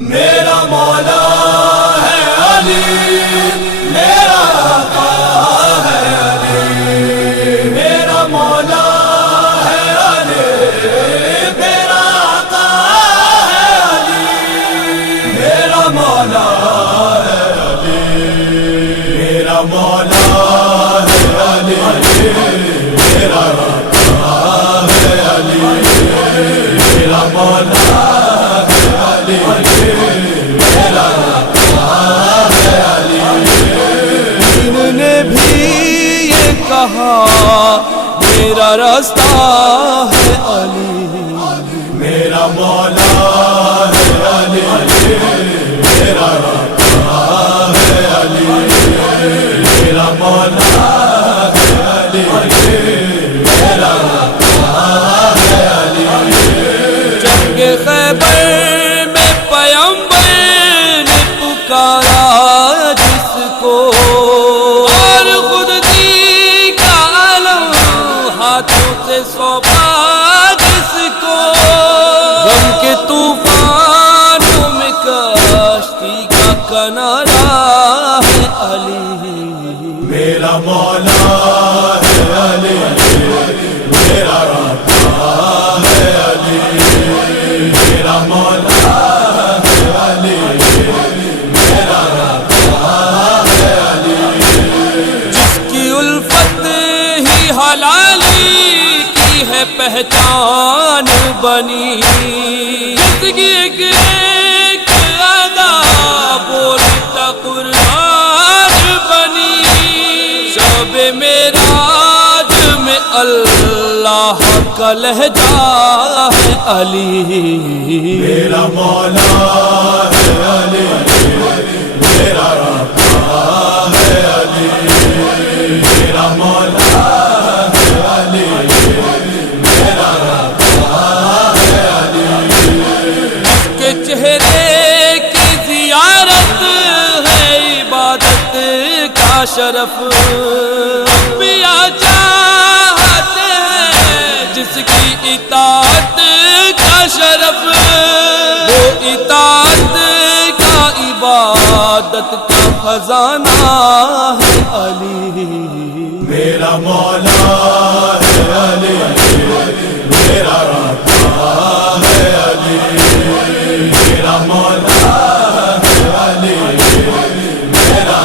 میرا مولا ہے علی، میرا آقا ہے علی، میرا مولا ہے علی، میرا آقا ہے علی، میرا مولا ہے علی، میرا مولا ہے علی، میرا آقا ہے علی، میرا مولا کہا میرا راستہ ہے علی، میرا مولا ہے علی، میرا راستہ ہے علی، میرا مولا ہے علی، میرا راستہ ہے علی۔ جنگ خیبر میں پیغمبر نے پکارا جس کو، اور خود سے سوپا جس کو، غم کے طوفانوں میں کشتی کا کنارہ ہے علی، میرا مولا ہے علی، میرا آقا ہے علی، میرا مولا ہے علی، میرا آقا ہے علی۔ جس کی الفت ہی حلالی ہے پہچان بنی، زندگی ایک ادا بولتا قرآن بنی، شب معراج میں اللہ کا لہجہ ہے علی، میرا مولا ہے علی، میرا آقا ہے علی، میرا مولا شرف انبیاء چاہتے ہیں جس کی اطاعت کا شرف، وہ اطاعت کا عبادت کا خزانہ ہے علی، میرا مولا ہے علی، میرا آقا ہے علی، میرا مولا ہے علی، میرا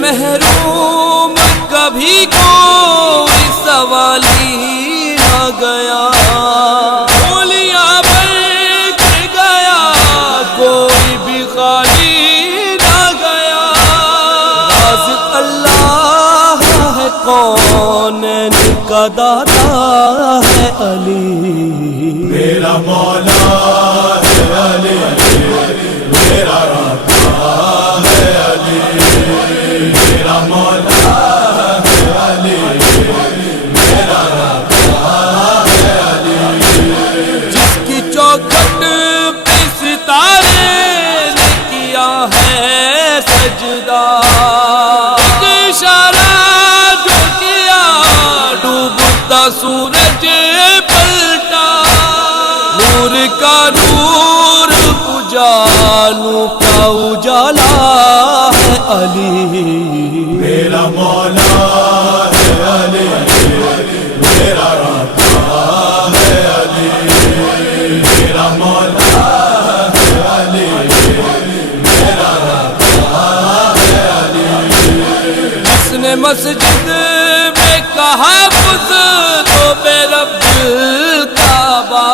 محروم کبھی کوئی سوال ہی نہ گیا، بولیاں بھر کے گیا کوئی بھی خالی نہ گیا، رازق اللہ ہے کونین کا داتا ہے علی، میرا مولا ہے علی، میرا آقا ہے علی، میرا مولا ہے علی، میرا آقا ہے علی۔ جس کی چوکھٹ پہ ستارے نے کیا ہے سجدہ، ایک اشارہ جو کیا ڈوبتا سورج پلٹا، نور کا نور اجالوں کا اجالا ہے علی، میرا مولا ہے علی، میرا آقا ہے علی، میرا مولا ہے علی، میرا آقا ہے علی۔ جس نے مسجد میں کہا خود تو بے رب الکعبہ،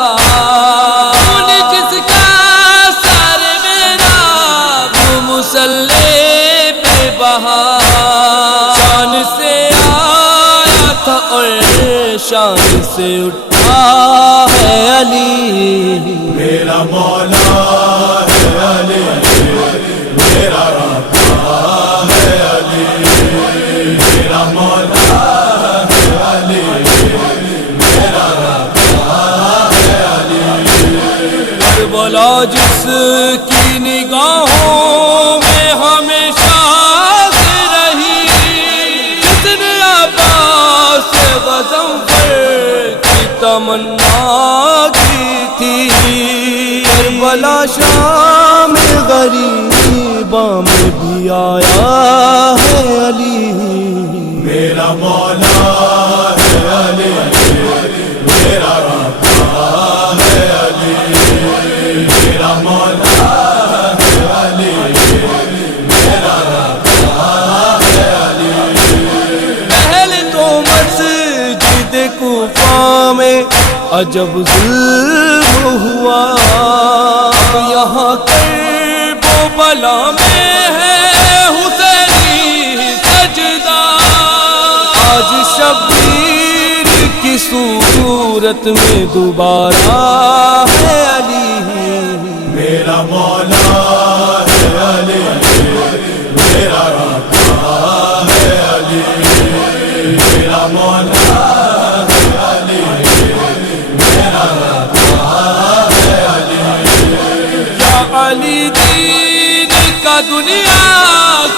جس کا سر میرا وہ مسلح پہ بہا، شان سے آیا تھا اور شان سے اٹھا ہے علی، میرا مولا ہے علی، میرا آقا ہے علی، میرا مولا ہے علی، میرا آقا ہے علی۔ کربلا جس کی نگاہوں میں ہمیشہ سے رہی، جس نے عباس غضنفر کی تمنا کی تھی، والا شام غریباں میں بھی آیا ہے علی میرا مولا ہے علی میرا آقا ہے علی میرا مولا ہے علی میرا آقا ہے علی پہلے تو مسجد کوفہ میں عجب ظلم ہوا یہاں کرب و بلا میں ہے حسینی سجدہ آج شبیر کی صورت میں دوبارہ ہے علی میرا مولا ہے علی میرا آقا ہے علی میرا مولا ہے علی میرا آقا ہے علی یا علی دین کا دنیا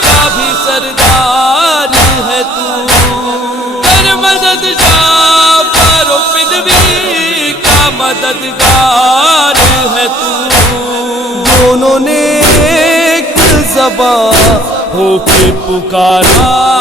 کا بھی سردار ہے تو کر مدد جعفر و فدوی کا مددگار ہے تو دونوں نے ایک زبان ہو کے پکارا